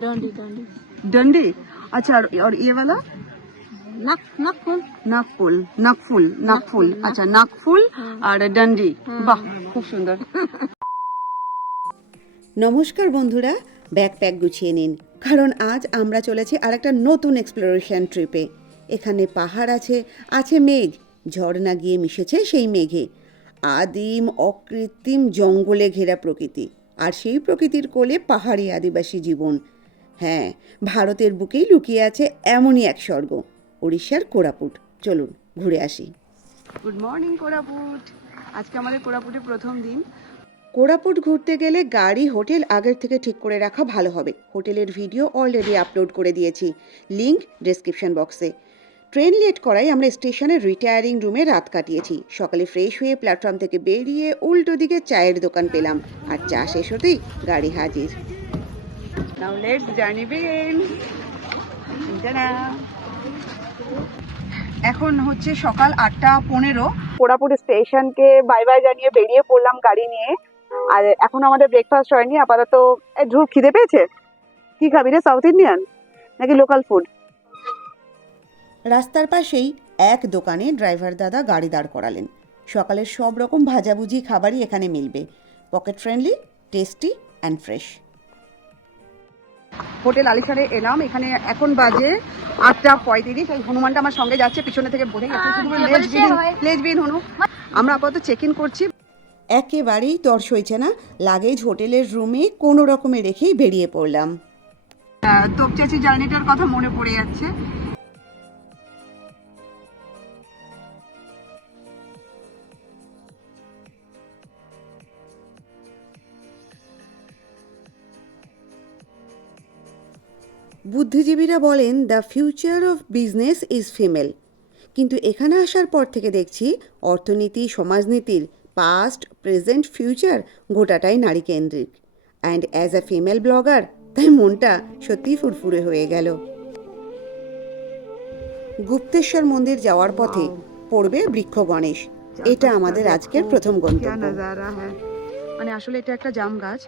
डंडी डंडी डंडी। अच्छा, और ये वाला नक नकफुल नाकफुल नाकफुल नाकफुल। अच्छा, नाकফুল আর ডন্ডি। বাহ, খুব সুন্দর। নমস্কার বন্ধুরা, ব্যাকপ্যাক গুছিয়ে নিন, কারণ আজ আমরা চলেছি আর একটা নতুন এক্সপ্লোরেশন ট্রিপে। এখানে পাহাড় আছে, আছে মেঘ, ঝর্ণা গিয়ে মিশেছে সেই মেঘে। আদিম অকৃত্রিম জঙ্গলে ঘেরা প্রকৃতি, আর সেই প্রকৃতির কোলে পাহাড়ি আদিবাসী জীবন। হ্যাঁ, ভারতের বুকেই লুকিয়ে আছে এমনই এক স্বর্গ, উড়িষ্যার কোরাপুট। চলুন ঘুরে আসি। Good morning Koraput. আজকে আমাদের কোরাপুটে প্রথম দিন। কোরাপুট ঘুরতে গেলে গাড়ি হোটেল আগের থেকে ঠিক করে রাখা ভালো হবে। হোটেলের ভিডিও অলরেডি আপলোড করে দিয়েছি, লিংক ডেসক্রিপশন বক্সে। ট্রেন লেট করায় আমরা স্টেশনের রিটায়ারিং রুমে রাত কাটিয়েছি। সকালে ফ্রেশ হয়ে প্ল্যাটফর্ম থেকে বেরিয়ে উল্টো দিকে চায়ের দোকান পেলাম, আর চা শেষ হতেই গাড়ি হাজির। Now let's journey begin. এখন হচ্ছে সকাল 8:15। কোরাপুট স্টেশনকে বাই বাই জানিয়ে বেরিয়ে পড়লাম গাড়ি নিয়ে। আর এখন আমাদের ব্রেকফাস্ট হয়নি আপাতত। ধ্রুব, খিদে পেয়েছে? কি খাবি রে, সাউথ ইন্ডিয়ান নাকি লোকাল ফুড? রাস্তার পাশেই এক দোকানে ড্রাইভার দাদা গাড়ি দাঁড় করালেন। সকালের সব রকম ভাজাভুজি খাবারই এখানে মিলবে, pocket friendly, tasty and fresh. Hotel আলিশানে এলাম। এখানে এখন বাজে 8:35। এই হনুমানটা আমার সঙ্গে যাচ্ছে, পিছনে থেকে বলে গেছে লেজবিন হনু। আমরা আপাতত চেক ইন করছি। একেবারেই তর সইছে না, লাগেজ হোটেলের রুমে কোনো রকমে রেখেই বেরিয়ে পড়লাম। তোপচাচি জার্নিটার কথা মনে পড়ে যাচ্ছে। বুদ্ধিজীবীরা বলেন the future of business is female, কিন্তু এখানে আসার পর থেকে দেখছি অর্থনীতি, সমাজনীতির পাস্ট, প্রেজেন্ট, ফিউচার গোটাটাই নারী কেন্দ্রিক। And as a female blogger, তাই মনটা সত্যিই ফুরফুরে হয়ে গেল। গুপ্তেশ্বর মন্দির যাওয়ার পথে পড়বে বৃক্ষ গণেশ। এটা আমাদের আজকের প্রথম গন্তব্য। মানে আসলে এটা একটা জাম গাছ,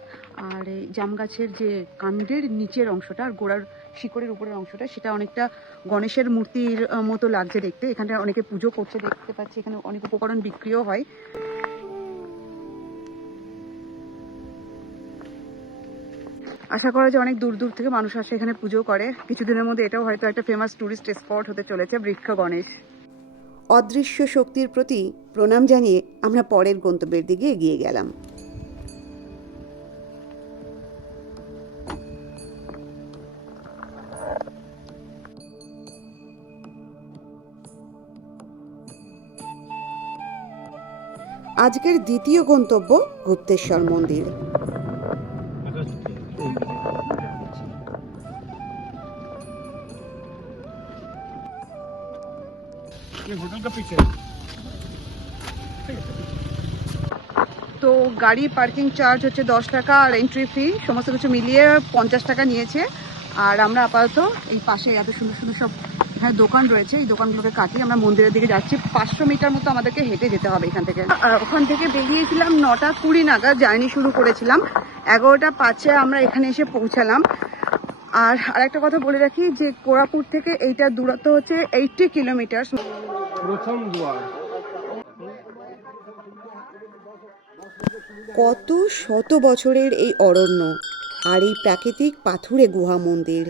আর এই জাম গাছের যে কাণ্ডের নিচের অংশটা আর গোড়ার শিকড়ের উপরের অংশটা, সেটা অনেকটা গণেশের মূর্তির মতো লাগছে দেখতে। এখানে অনেকে পুজো করছে দেখতে পাচ্ছি, এখানে অনেক উপকরণ বিক্রিও হয়। আশা করা যায় অনেক দূর দূর থেকে মানুষ আসে এখানে পুজো করে। কিছুদিনের মধ্যে এটাও হয়তো একটা ফেমাস টুরিস্ট স্পট হতে চলেছে, বৃক্ষ গণেশ। অদৃশ্য শক্তির প্রতি প্রণাম জানিয়ে আমরা পরের গন্তব্যের দিকে এগিয়ে গেলাম। আজকের দ্বিতীয় গন্তব্য গুপ্তেশ্বর মন্দির। তো গাড়ি পার্কিং চার্জ হচ্ছে 10 টাকা, আর এন্ট্রি ফি সমস্ত কিছু মিলিয়ে 50 টাকা নিয়েছে। আর আমরা আপাতত এই পাশে এত সুন্দর সুন্দর সব এখানে দোকান রয়েছে, এই দোকানগুলোকে কাটিয়ে আমরা মন্দিরের দিকে যাচ্ছি। 500 মিটার মতো আমাদেরকে হেঁটে যেতে হবে এখান থেকে। ওখান থেকে বেরিয়েছিলাম 9:20 নাগাদ, জার্নি শুরু করেছিলাম। 11:05 আমরা এখানে এসে পৌঁছালাম। আর আরেকটা কথা বলে রাখি যে কোরাপুট থেকে এইটার দূরত্ব হচ্ছে 80 কিলোমিটার। প্রথম দুয়ার। কত শত বছরের এই অরণ্য আর এই প্রাকৃতিক পাথুরে গুহা মন্দির।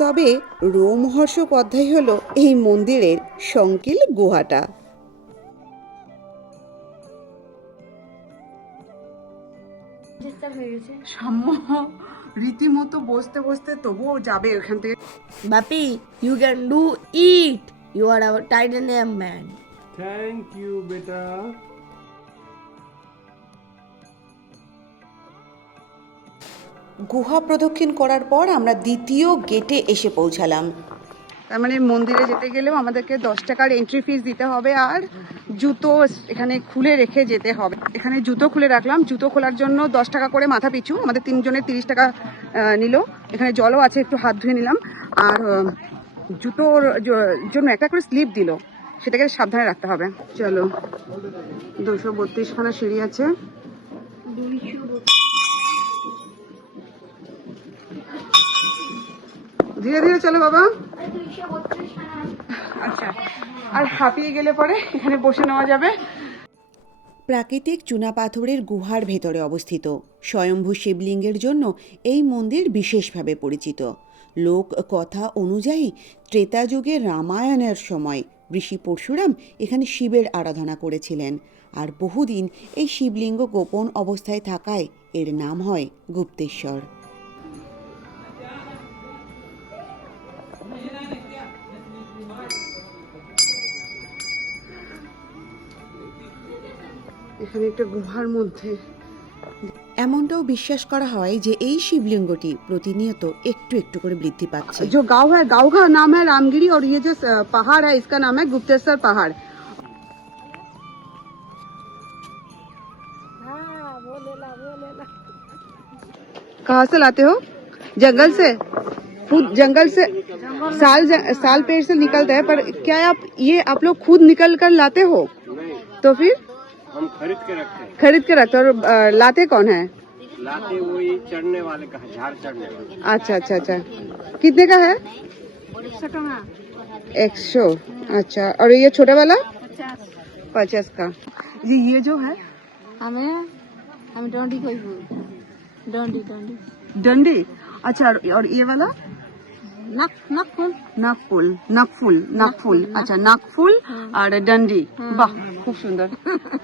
তবে রোমহর্ষক অধ্যায় হলো এই মন্দিরের সংকিল গুহাটা। সাম্য রীতিমতো বসতে বসতে তবুও যাবে ওখান থেকে। Bapi, you can do it. You are our titanium man. Thank you বেটা। গুহা প্রদক্ষিণ করার পর আমরা দ্বিতীয় গেটে এসে পৌঁছালাম। তার মানে মন্দিরে যেতে গেলেও আমাদেরকে 10 টাকার এন্ট্রি ফিস দিতে হবে, আর জুতো এখানে খুলে রেখে যেতে হবে। এখানে জুতো খুলে রাখলাম, জুতো খোলার জন্য 10 টাকা করে মাথা পিছু। আমাদের 3 জনের 30 টাকা নিল। এখানে জলও আছে, একটু হাত ধুয়ে নিলাম। আর জুতোর জন্য একটা করে স্লিপ দিল, সেটাকে সাবধানে রাখতে হবে। চলো, 232 খানা সিঁড়ি আছে। ধীরে ধীরে চলো বাবা। আচ্ছা, আর হাঁপিয়ে গেলে পরে এখানে বসে নেওয়া যাবে। প্রাকৃতিক চুনাপাথরের গুহার ভেতরে অবস্থিত স্বয়ম্ভু শিবলিঙ্গের জন্য এই মন্দির বিশেষভাবে পরিচিত। লোক কথা অনুযায়ী ত্রেতা যুগে রামায়ণের সময় ঋষি পরশুরাম এখানে শিবের আরাধনা করেছিলেন, আর বহুদিন এই শিবলিঙ্গ গোপন অবস্থায় থাকায় এর নাম হয় গুপ্তেশ্বর। এখানে একটা গুহার মধ্যে এমনটাও বিশ্বাস করা হয় যে এই শিবলিঙ্গটি প্রতিনিয়ত একটু একটু করে বৃদ্ধি পাচ্ছে। जो गांव का नाम है रामगिरी और ये जो पहाड़ है इसका नाम है गुप्तेश्वर पहाड़। कहाँ से लाते हो? जंगल से? खुद जंगल से? साल पेड़ से निकलता है, पर क्या आप लोग खुद निकल कर लाते हो? तो फिर हम खरीद के रखते हैं। खरीद के रखते हो। और लाते कौन है? लाते वही चढ़ने वाले का है, झाड़ चढ़ने वाले। अच्छा अच्छा अच्छा, कितने का है? 100। अच्छा, और ये छोटा वाला 50 का। ये जो है हमें डंडी कोई डंडी डंडी। अच्छा, और ये वाला নাকফুল। আচ্ছা, নাকফুল আর ডান্ডি। বাহ, খুব সুন্দর।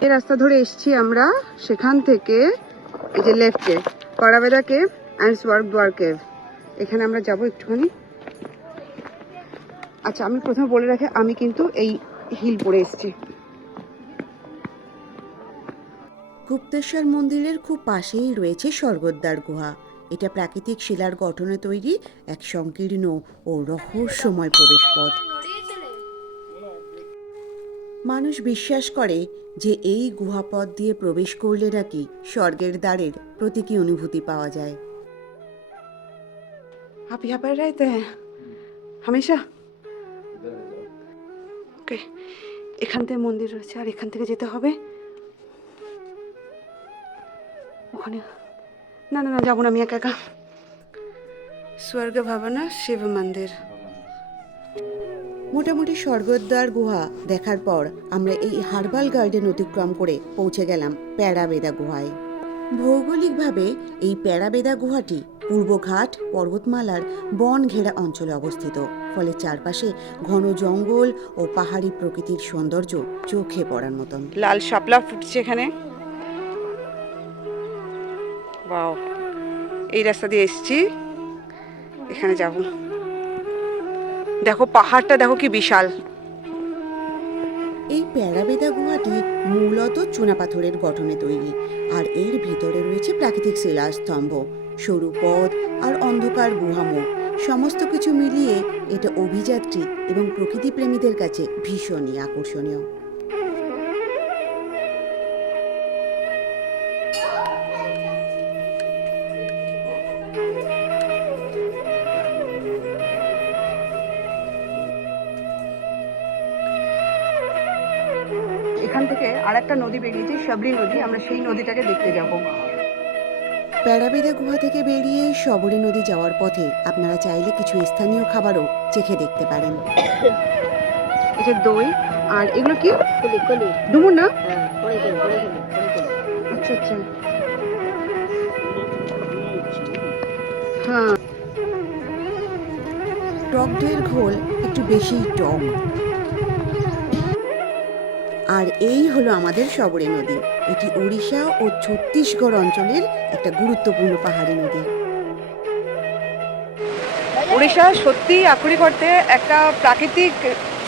এই রাস্তা ধরে এসেছি আমরা, সেখান থেকে এই যে লেফটে পারাবেদা কেভ অ্যান্ড স্বর্গদ্বার কেভ, এখানে আমরা যাব একটুখানি। আচ্ছা, আমি প্রথমে বলে রাখি, আমি কিন্তু এই হিল পরে এসেছি। গুপ্তেশ্বর মন্দিরের খুব পাশেই রয়েছে স্বর্গদ্বার গুহা। এটা প্রাকৃতিক শিলার গঠনে তৈরি এক সংকীর্ণ ও রহস্যময় প্রবেশপথ। মানুষ বিশ্বাস করে যে এই গুহাপথ দিয়ে প্রবেশ করলে নাকি স্বর্গের দ্বারের প্রতীকী অনুভূতি পাওয়া যায়। आप यहाँ पर रहते हैं हमेशा? ওকে, এখান থেকে মন্দির রয়েছে আর এখান থেকে যেতে হবে ওখানে। না না না, যাবো না আমি একা একা। স্বর্গ ভাবনা শিব মন্দির। মোটামুটি স্বর্গদ্বার গুহা দেখার পর আমরা এই হার্বাল গার্ডেন অতিক্রম করে পৌঁছে গেলাম প্যারাবেদা গুহায়। ভৌগোলিকভাবে এই প্যারাবেদা গুহাটি পূর্বঘাট পর্বতমালার বন ঘেরা অঞ্চলে অবস্থিত, ফলে চারপাশে ঘন জঙ্গল ও পাহাড়ি প্রকৃতির সৌন্দর্য চোখে পড়ার মতন। লাল শাপলা ফুটছে এখানে। ওয়াও, এই রাস্তা দিয়ে এসেছি, এখানে যাব। দেখো পাহাড়টা, দেখো কি বিশাল। এই প্যারাবেদা গুহাটি মূলত চুনাপাথরের গঠনে তৈরি, আর এর ভিতরে রয়েছে প্রাকৃতিক শিলাস্তম্ভ, সরু পথ আর অন্ধকার গুহামুখ। সমস্ত কিছু মিলিয়ে এটা অভিযাত্রী এবং প্রকৃতি প্রেমীদের কাছে ভীষণই আকর্ষণীয়। এখান থেকে আর একটা নদী বেরিয়েছে, শবরী নদী, আমরা সেই নদীটাকে দেখতে যাব। প্যারাবেদা গুহা থেকে বেরিয়ে শবরী নদী যাওয়ার পথে আপনারা চাইলে কিছু স্থানীয় খাবারও চেখে দেখতে পারেন। এই যে দই, আর এগুলো কি ডুমুর না? আচ্ছা আচ্ছা, হ্যাঁ। টক দইয়ের ঘোল একটু বেশিই টক। আর এই হলো আমাদের শবরী নদী। এটি ওড়িশা ও ছত্তিশগড় অঞ্চলের একটা গুরুত্বপূর্ণ পাহাড়ি নদী। উড়িষ্যা সত্যি আক্ষরিক অর্থে একটা প্রাকৃতিক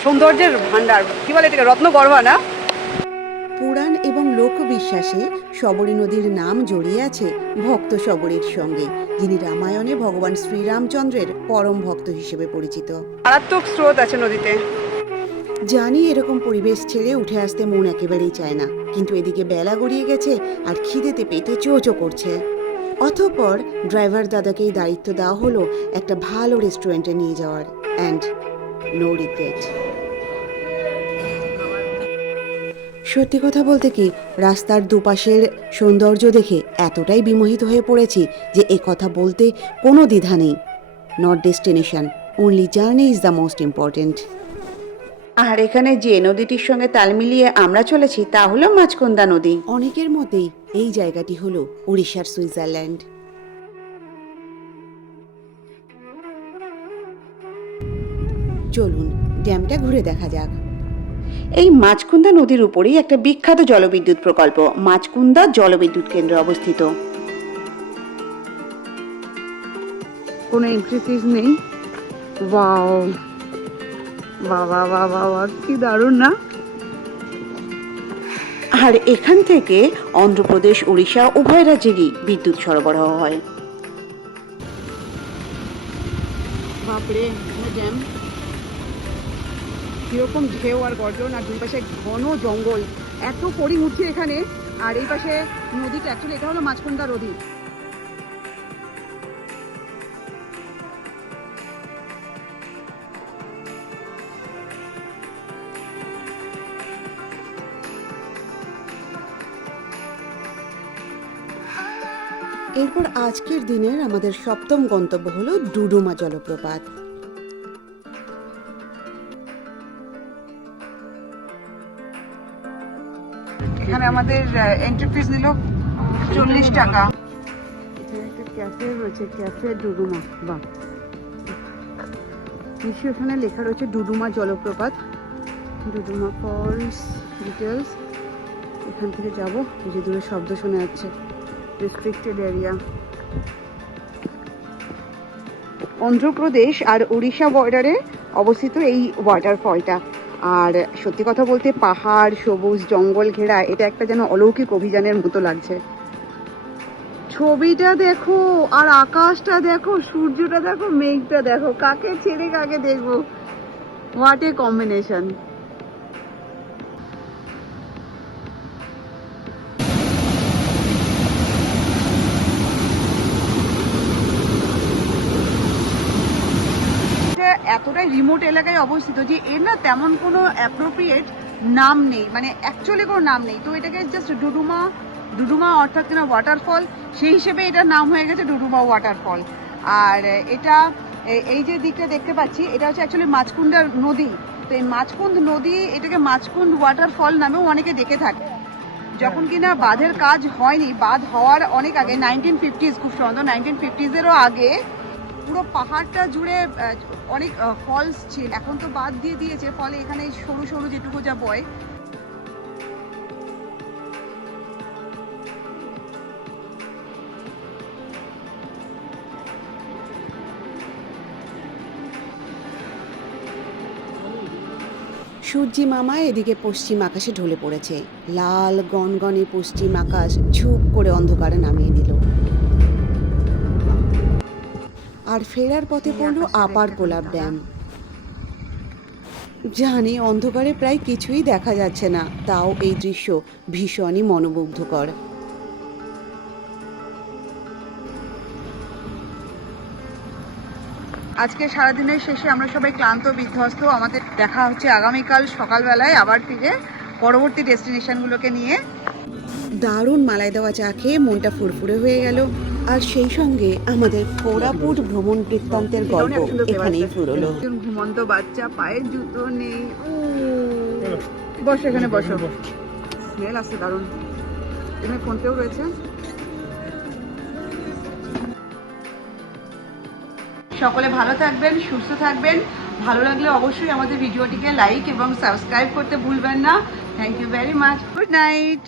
সৌন্দর্যের ভান্ডার। কি বলে এটাকে, রত্নগর্ভা না? পুরাণ এবং লোকবিশ্বাসে শবরী নদীর নাম জড়িয়ে আছে ভক্ত শবরীর সঙ্গে, যিনি রামায়ণে ভগবান শ্রীরামচন্দ্রের পরম ভক্ত হিসেবে পরিচিত। মারাত্মক স্রোত আছে নদীতে। জানি এরকম পরিবেশ ছেড়ে উঠে আসতে মন একেবারেই চায় না, কিন্তু এদিকে বেলা গড়িয়ে গেছে আর খিদেতে পেটে চোচো করছে। অতঃপর ড্রাইভার দাদাকেই দায়িত্ব দেওয়া হলো একটা ভালো রেস্টুরেন্টে নিয়ে যাওয়ার, অ্যান্ড নো রিগ্রেট। সত্যি কথা বলতে কি, রাস্তার দুপাশের সৌন্দর্য দেখে এতটাই বিমোহিত হয়ে পড়েছি যে এ কথা বলতে কোনো দ্বিধা নেই। Not destination, only journey is the most important. আর এখানে যে নদীটির সঙ্গে তাল মিলিয়ে আমরা চলেছি তা হলো মাছকুন্দা নদী। অনেকের মতেই এই জায়গাটি হলো উড়িষ্যার সুইজারল্যান্ড। চলুন ড্যামটা ঘুরে দেখা যাক। এই মাছকুন্দা নদীর উপরেই একটা বিখ্যাত জলবিদ্যুৎ প্রকল্প মাছকুন্দা জলবিদ্যুৎ কেন্দ্র অবস্থিত। কোনো এন্ট্রি ফিস নেই। ওয়াও, বাবা বাবা বাবা, কি দারুণ না? আর এখান থেকে অন্ধ্রপ্রদেশ উড়িষ্যা উভয় রাজ্যেরই বিদ্যুৎ সরবরাহ হয়। বাপরে, ড্যাম কিরকম ঢেউ আর গর্জন, আর দুই পাশে ঘন জঙ্গল, এত পরি উঠছে এখানে। আর এই পাশে নদীটা, অ্যাকচুয়ালি এটা হলো মাছকুন্দা নদী। এরপর আজকের দিনের আমাদের সপ্তম গন্তব্য হলো ডুডুমা জলপ্রপাত। এখানে আমাদের এন্ট্রি ফিস নিল 40 টাকা। এখানে একটা ক্যাফে রয়েছে, ক্যাফে ডুডুমা। বাহ, নিশ্চয়ই এখানে লেখা রয়েছে ডুডুমা জলপ্রপাত, ডুডুমা ফলস ডিটেলস। এখান থেকে যাবো, যে দূরে শব্দ শোনা যাচ্ছে, রেস্ট্রিক্টেড এরিয়া। অন্ধ্রপ্রদেশ আর উড়িষ্যা বর্ডারে অবস্থিত এই ওয়াটারফলটা। আর সত্যি কথা বলতে পাহাড়, সবুজ জঙ্গল ঘেরা, এটা একটা যেন অলৌকিক অভিযানের মতো লাগছে। ছবিটা দেখো, আর আকাশটা দেখো, সূর্যটা দেখো, মেঘটা দেখো, কাকে ছেড়ে কাকে দেখবো, হোয়াট এ কম্বিনেশন। এতটাই রিমোট এলাকায় অবস্থিত যে এর না তেমন কোনো অ্যাপ্রোপ্রিয়েট নাম নেই, মানে অ্যাকচুয়ালি কোনো নাম নেই। তো এটাকে জাস্ট ডুডুমা অর্থাৎ কিনা ওয়াটারফল, সেই হিসেবে এটার নাম হয়ে গেছে ডুডুমা ওয়াটারফল। আর এটা এই যে দিকটা দেখতে পাচ্ছি, এটা হচ্ছে অ্যাকচুয়ালি মাছকুন্ডার নদী। তো এই মাছকুন্দ নদী, এটাকে মাছকুন্দ ওয়াটারফল নামেও অনেকে দেখে থাকে। যখন কিনা বাঁধের কাজ হয়নি, বাঁধ হওয়ার অনেক আগে 1950s, খুব সম্ভবত 1950s-এরও আগে, পুরো পাহাড়টা জুড়ে অনেক ফলস ছিল। এখন তো বাদ দিয়ে দিয়েছে, ফলে এখানে সরু সরু যেটুকু যা বয়। সূর্যি মামা এদিকে পশ্চিম আকাশে ঢলে পড়েছে। লাল গনগনে পশ্চিম আকাশ ঝুপ করে অন্ধকারে নামিয়ে দিল। আর ফেরার পথে পড়ল আপার কোলাব ড্যাম। জানি অন্ধকারে প্রায় কিছুই দেখা যাচ্ছে না, তাও এই দৃশ্য ভীষণই মনোমুগ্ধকর। আজকে সারাদিনের শেষে আমরা সবাই ক্লান্ত বিধ্বস্ত। আমাদের দেখা হচ্ছে আগামীকাল সকালবেলায় আবার ফিরে পরবর্তী ডেস্টিনেশনগুলোকে নিয়ে। দারুণ মালাই দেওয়া চা খেয়ে মনটা ফুরফুরে হয়ে গেল। আর সেই সঙ্গে আমাদের কোরাপুট ভ্রমণ বৃত্তান্তের গল্প এখানেই ফুরলো। ঘুমন্ত বাচ্চা, পায়ের জুতো নেই। বসো, এখানে বসো। স্মেল আসছে দারুণ। এখানে ফোনপেও রয়েছে। সকলে ভালো থাকবেন, সুস্থ থাকবেন। ভালো লাগলে অবশ্যই আমাদের ভিডিওটিকে লাইক এবং সাবস্ক্রাইব করতে ভুলবেন না। Thank you very much. Good night.